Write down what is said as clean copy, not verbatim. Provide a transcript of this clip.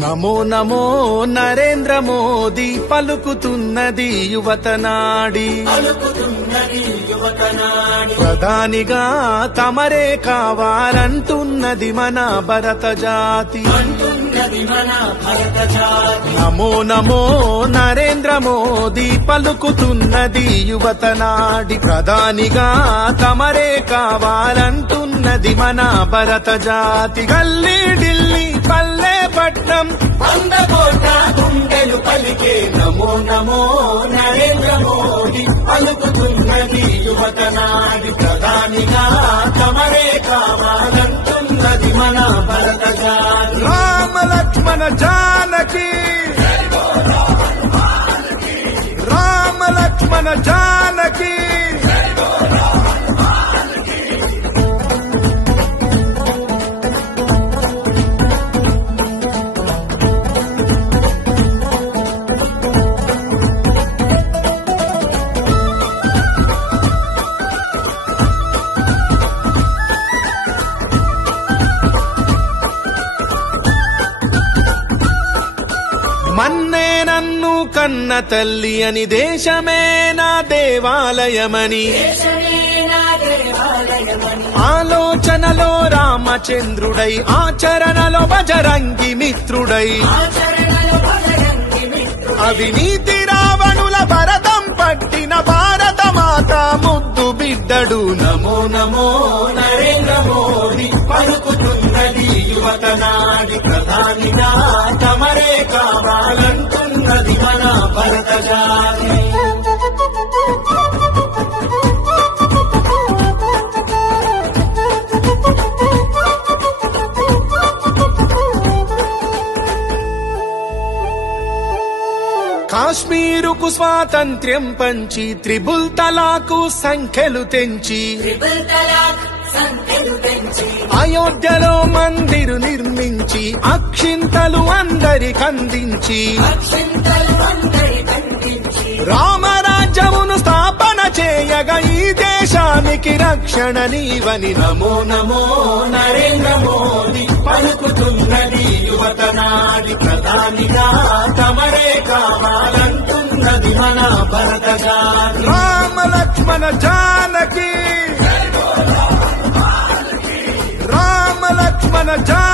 నమో నమో నరేంద్ర మోదీ పలుకుతున్నది యువతనాడి ప్రధానిగా తమరే కావాలంటున్నది మన భరత జాతి. నమో నమో నరేంద్ర మోదీ పలుకుతున్నది యువతనాడి ప్రధానిగా తమరే కావాలంటున్నది మన భరత జాతి. గల్లీ ఢిల్లీ పల్లె పట్నం 100 కోట్ల గుండెలు పలికే నమో నమో నరేంద్ర మోదీ పలుకుతున్నది యువతనాడి ప్రధానిగా తమరే కావాలంటున్నది మన భరత జాతి. రామ లక్ష్మణ జానకి రామ లక్ష్మణ జానకి మన్నే నన్ను కన్న తల్లి అని దేశమే నా దేవాలయమని ఆలోచనలో రామచంద్రుడై ఆచరణలో బజరంగి మిత్రుడై అవినీతి రావణుల భరతం పట్టిన భారత మాత ముద్దు బిడ్డడు. నమో నమో నరేంద్ర మోదీ పలుకుతున్నది యువతనాడి ప్రధానిగా తమరే కావాలంటున్నది మన భరత జాతి. కాశ్మీరుకు స్వాతంత్ర్యం పంచి త్రిబుల్ తలాకు సంఖ్యలు తెంచి అయోధ్యలో మందిరు నిర్మించి అక్షింతలు అందరికందించి రామరాజ్యమును స్థాపన చేయగా ఈ దేశానికి రక్షణ నీవని నమో నమో నరేంద్ర మోదీ పలుకుతున్నది యువతనాడి ప్రధానిగా తమరే కావాలంటున్నది మన భరత జాతి. రామ లక్ష్మణ జానకి రామ లక్ష్మణ జానకి